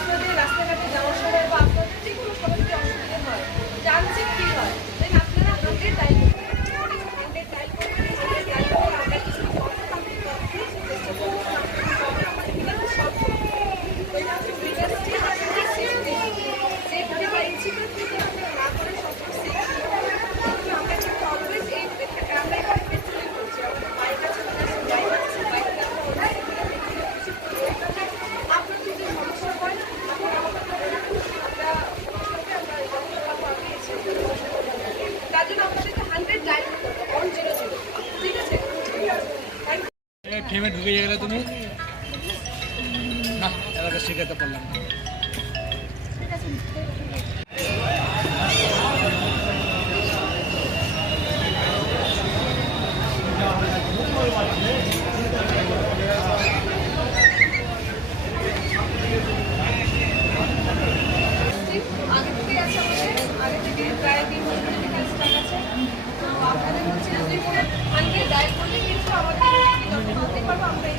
আপনাদের রাস্তাঘাটে যাওয়ার সময় বা আপনাদের যে কোনো সময় যদি অসুবিধা হয় জানছে কি হয় দেন আপনারা হান্ড্রেড ডাইল হান্ড্রেড ডাইল করবেন হান্ড্রেড ডাইল করে আমরা কিছু কথা থাকবে চেষ্টা করব আমাদের সব ওইটা হচ্ছে বিগেস্ট আপনাদের সেফটি সেফটি বা ইনসিকিউরিটি আপনারা না করে সবসময় সেফটি আমরা কিন্তু অলওয়েজ এই আমরা এখানে পেট্রোলিং করছি আমাদের বাইক আছে বাইক আছে বাইক আপনার যদি সমস্যা হয় আপনারা আমাদের আমরা তার জন্য আপনাদেরকে হান্ড্রেড ডাইল করতে হবে ওয়ান জিরো জিরো ঠিক আছে থ্যাংক ফেমে ঢুকে গেলে তুমি? না এলাকা শেখাতে পারলাম না। আগে থেকে আছে আমাদের আগে থেকে প্রায় তিন বছর থেকে স্টার্ট আছে তো আপনাদের হচ্ছে যদি কোনো হান্ড্রেড ডায়েট করলে কিন্তু আমাদের যখন বলতে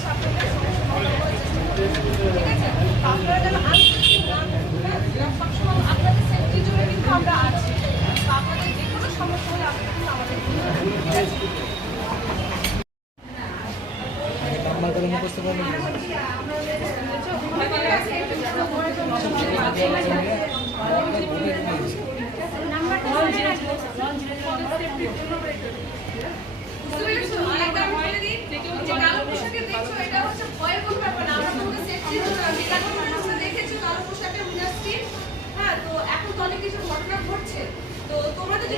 পারব আমরা এই আপনাদের সমস্যা সমাধান করার চেষ্টা করব ঠিক আছে তো আপনারা যেন আনসেফটি না হ্যাঁ সবসময় আপনাদের সেফটির জন্য কিন্তু আমরা আছি তো আপনাদের যে কোনো সমস্যা হলে আপনারা কিন্তু আমাদের ঠিক আছে নাম্বার করে মুখস্থ করলে হ্যাঁ তো এখন তো অনেক কিছু ঘটনা ঘটছে তো তোমাদের যদি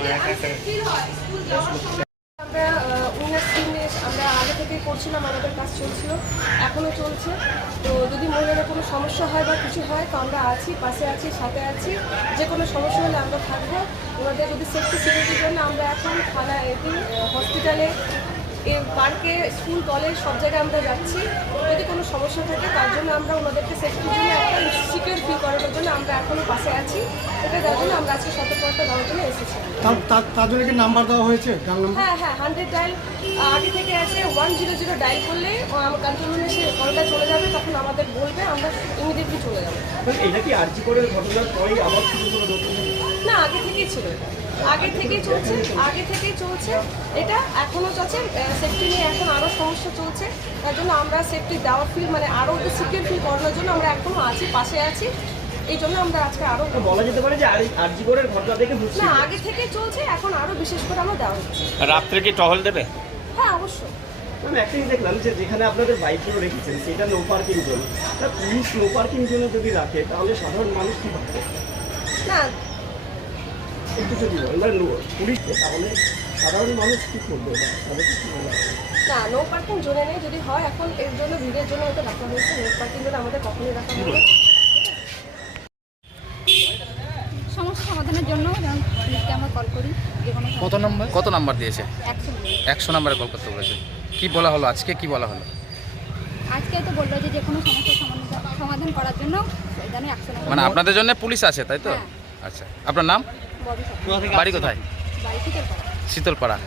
আনসেফ ফিল হয় স্কুল যাওয়ার সময় আমরা উইনার টিমে আমরা আগে থেকে করছিলাম আমাদের কাজ চলছিল এখনও চলছে তো যদি মহিলাদের কোনো সমস্যা হয় বা কিছু হয় তো আমরা আছি পাশে আছি সাথে আছি যে কোনো সমস্যা হলে আমরা থাকব ওনাদের যদি সেফটি সিকিউরিটির জন্য আমরা এখন থানা এতে হসপিটালে এ পার্কে স্কুল কলেজ সব জায়গায় আমরা যাচ্ছি। যদি কোনো সমস্যা থাকে তার জন্য আমরা ওনাদেরকে সেফটির জন্য একটা সিকিউর ফিল করানোর জন্য আমরা এখনও পাশে আছি। এটা যার জন্য আমরা আজকে সতর্কতা দেওয়ার জন্য এসেছি। তার- জন্য কি নাম্বার দেওয়া হয়েছে? হ্যাঁ হ্যাঁ হান্ড্রেড ডায়াল আগে থেকে আছে ওয়ান জিরো জিরো ডায়াল করলে কন্ট্রোল রুমে সে কলটা চলে যাবে তখন আমাদের বলবে আমরা ইমিডিয়েটলি চলে যাব। এটা কি আর্জি করে ঘটনার পরেই আবার না আগে থেকেই ছিল এটা। আগে থেকেই চলছে আগে থেকেই চলছে। এটা এখনও চলছে সেফটি নিয়ে এখন আরও সমস্যা চলছে। তার জন্য আমরা সেফটি দেওয়ার ফিল মানে আরও সিকিউর ফিল করানোর জন্য আমরা এখনও আছি পাশে আছি। এই জন্য আমরা আজকে আরও বলা যেতে পারে যে আর্জি করে ঘটনা থেকে বুঝছি না আগে থেকেই চলছে এখন আরও বিশেষ করে আমরা দেওয়া হচ্ছে। রাত্রে কি টহল দেবে? হ্যাঁ অবশ্যই। আমি একটা জিনিস দেখলাম যে যেখানে আপনাদের বাইকগুলো রেখেছেন সেটা নো পার্কিং জোন তা পুলিশ নো পার্কিং জোনে যদি রাখে তাহলে সাধারণ মানুষ কি ভাববে? না একটু যদি বলেন মানে পুলিশ তাহলে সাধারণ মানুষ কি করবে এটা তাদেরকে কি বলা না নো পার্কিং জোনে নেই। যদি হয় এখন এর জন্য ভিড়ের জন্য হয়তো রাখা হয়েছে। নো পার্কিং জোনে আমাদের কখনোই রাখা হবে সমস্যা সমাধানের জন্য পুলিশকে আমরা কল করি। যে কোনো কত নম্বর? কত নাম্বার দিয়েছে? একশো নাম্বারে। কল করতে বলেছে। কি বলা হলো? আজকে কি বলা হলো? আজকে তো বলল যে যে কোনো সমস্যার সমাধান- সমাধান করার জন্য মানে আপনাদের জন্য পুলিশ আছে তাই তো? হ্যাঁ। আচ্ছা। আপনার নাম? বডি কোথায়? শীতলপাড়া।